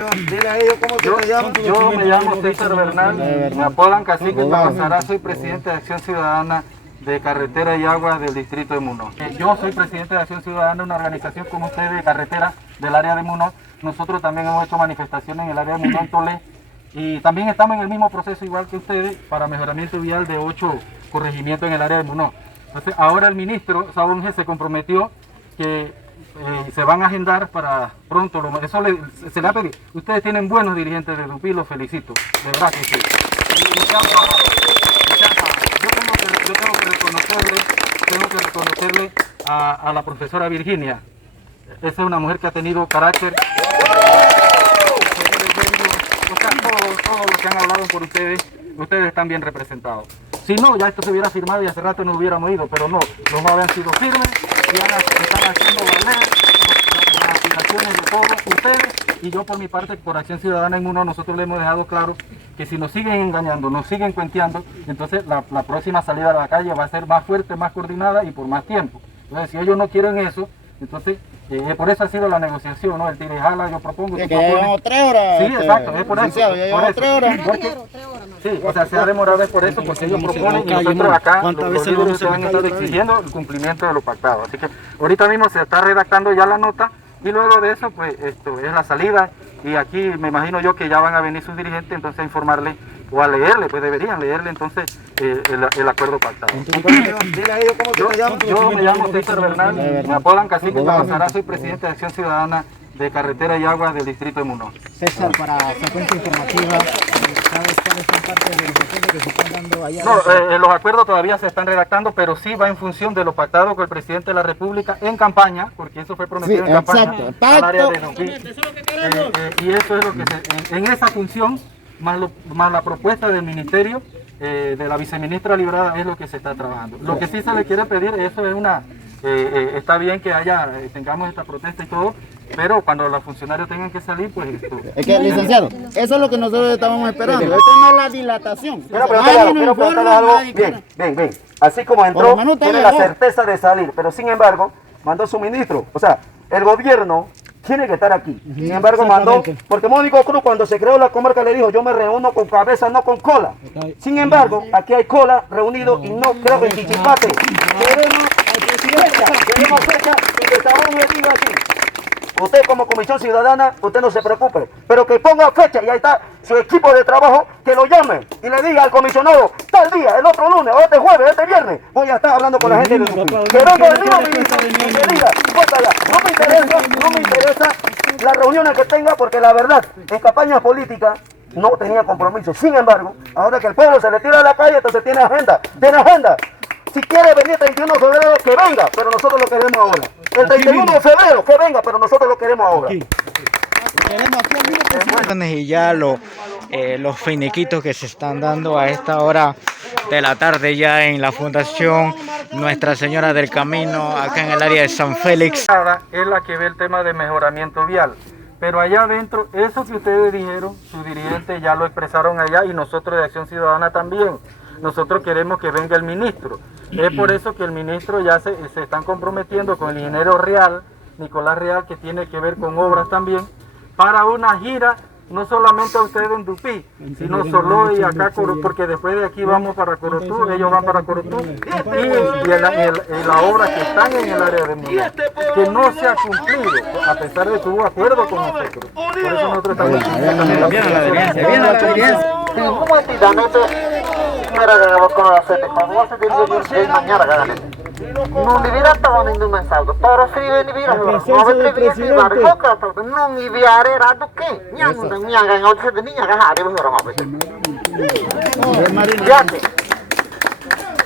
Dile a ellos cómo te llamas. Yo me llamo César Bernal, me apodan Cacique Tabasará, soy presidente de Acción Ciudadana de Carretera y Agua del distrito de Munoz. Yo soy presidente de Acción Ciudadana, una organización como ustedes de carretera del área de Munoz. Nosotros también hemos hecho manifestaciones en el área de Munoz, Tolé, y también estamos en el mismo proceso igual que ustedes para mejoramiento vial de 8 corregimientos en el área de Munoz. Entonces ahora el ministro Sabonge se comprometió que se van a agendar para pronto, eso se le ha pedido. Ustedes tienen buenos dirigentes de Dupí, los felicito, de verdad que sí. Yo tengo que reconocerle a la profesora Virginia. Esa es una mujer que ha tenido carácter. O sea, todo lo que han hablado por ustedes están bien representados. Si no, ya esto se hubiera firmado y hace rato nos hubiéramos ido, pero no, los no habían sido firmes y están haciendo valer las aspiraciones de todos ustedes, y yo por mi parte, por Acción Ciudadana en Munoz, nosotros le hemos dejado claro que si nos siguen engañando, nos siguen cuenteando, entonces la próxima salida a la calle va a ser más fuerte, más coordinada y por más tiempo. Entonces, si ellos no quieren eso, entonces por eso ha sido la negociación, ¿no? El tira y jala, yo propongo. Que ya llevamos 3 horas. Sí, exacto, es por eso. Ya llevamos 3 horas. Sí, o sea, se ha demorado es por eso, porque ellos proponen y nosotros acá, los líderes se van a estar exigiendo el cumplimiento de lo pactado. Así que ahorita mismo se está redactando ya la nota y luego de eso, pues esto es la salida, y aquí me imagino yo que ya van a venir sus dirigentes entonces a informarle o a leerle, pues deberían leerle entonces el acuerdo pactado. Dile a ellos cómo te llamas. Yo me llamo César Bernal, me apodan Cacique Tabasará, soy presidente de Acción Ciudadana de Carretera y Agua del distrito de Munoz. César, para frecuencia informativa, ¿sabes cuáles son parte de los acuerdos que se están dando allá? No, los acuerdos todavía se están redactando, pero sí va en función de lo pactado con el presidente de la República en campaña, porque eso fue prometido en campaña al área de Dupí. Y eso es lo que en esa función, más la propuesta del ministerio, de la viceministra Librada, es lo que se está trabajando. Lo que sí se le quiere pedir, eso es está bien que tengamos esta protesta y todo, pero cuando los funcionarios tengan que salir, pues es que, licenciado, eso es lo que nosotros estábamos esperando. Esto no es la dilatación. Quiero preguntarle algo. Bien. Así como entró, tiene la certeza de salir, pero sin embargo, mandó su ministro. O sea, el gobierno tiene que estar aquí. Sin embargo, mandó, porque Mónico Cruz cuando se creó la comarca le dijo, yo me reúno con cabeza, no con cola. Sin embargo, aquí hay cola reunido y no creo en chichipate. Queremos fecha y que Sabón le diga así. Usted como Comisión Ciudadana, usted no se preocupe, pero que ponga fecha y ahí está su equipo de trabajo, que lo llame y le diga al comisionado, tal día, el otro lunes, o este jueves, este viernes, voy a estar hablando con la gente de Dupí. Que venga el mismo ministro y le diga, no me interesa las reuniones que tenga, porque la verdad, en campañas políticas no tenía compromiso. Sin embargo, ahora que el pueblo se le tira a la calle, entonces tiene agenda. Si quiere venir el 31 de febrero, que venga, pero nosotros lo queremos ahora. El 31 de febrero, que venga, pero nosotros lo queremos ahora. Y ya los finiquitos que se están dando a esta hora de la tarde ya en la Fundación Nuestra Señora del Camino, acá en el área de San Félix. Es la que ve el tema de mejoramiento vial. Pero allá adentro, eso que ustedes dijeron, sus dirigentes ya lo expresaron allá y nosotros de Acción Ciudadana también. Nosotros queremos que venga el ministro. Es por eso que el ministro ya se están comprometiendo con el ingeniero Real, Nicolás Real, que tiene que ver con obras también, para una gira, no solamente a ustedes en Dupí, sino solo y acá, porque después de aquí vamos para Corotú, ellos van para Corotú, y la obra que están en el área de Munoz, que no se ha cumplido, a pesar de que hubo acuerdo con nosotros. Por eso nosotros estamos Viene la experiencia. Non mi viene a in un messaggio, però se viene via, non mi viare rado che, non mi hagan oggi de niña que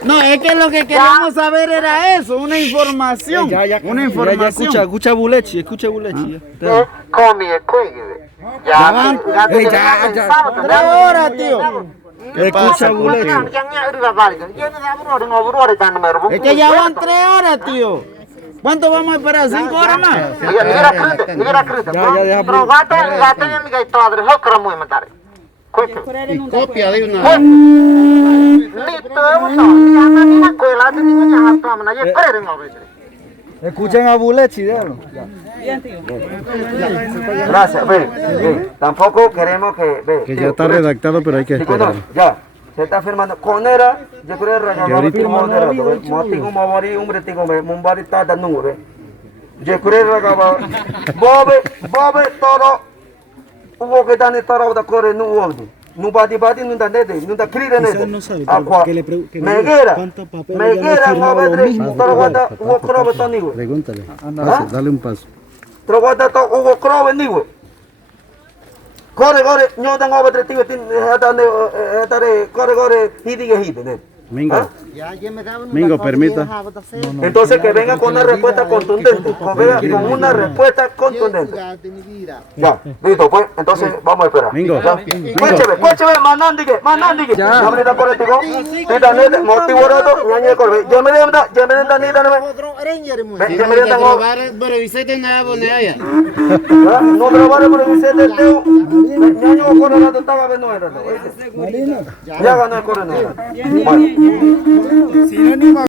No, es que lo que queríamos saber era eso, una información. Una información. Ya escucha Bulechi. Come e queghe. Ya van 3 horas, tío. Escucha Bulechi. Es que ya van 3 horas, tío. ¿Cuánto vamos a esperar? 5 horas más. Y copia de una. Escuchen a Bulechi, déjalo. Gracias, ve. Tampoco queremos que... Ve, Que tío, ya está redactado, pero hay que esperar. Ya, se está firmando. Con era, yo creo que ahorita- firmó de rato, ve. Motigo mabari, hombre, tigo, ve. Mumbari tata nube. Yo creo que Bobe, toro. Hubo que dar toro de core, no hubo. No bati, no da nede, no da crida nede. no sabe, pero que le que le diga Meguera, cuántos papeles ya no Meguera, firmó lo madre, mismo. toro guarda, hubo crobe tonigo. Pregúntale. Pase, dale un paso. Toro guarda, hubo crobe nigo. Corre, no tengo otra tío, corre, hide. Mingo. Mingo, permita. Entonces que venga con una respuesta contundente, con una respuesta contundente. Ya, listo, pues, entonces vamos a esperar. Mingo. Cuécheme, manandigue. Ya me da por el tigo. Tita nete, motivo rato, ñañe corbe. Ya me da nida, no trabajar por el Vicente Teo. Ñaño corre rato, estaba viendo el rato. Ya ganó el corre. Bueno. Sinónimo.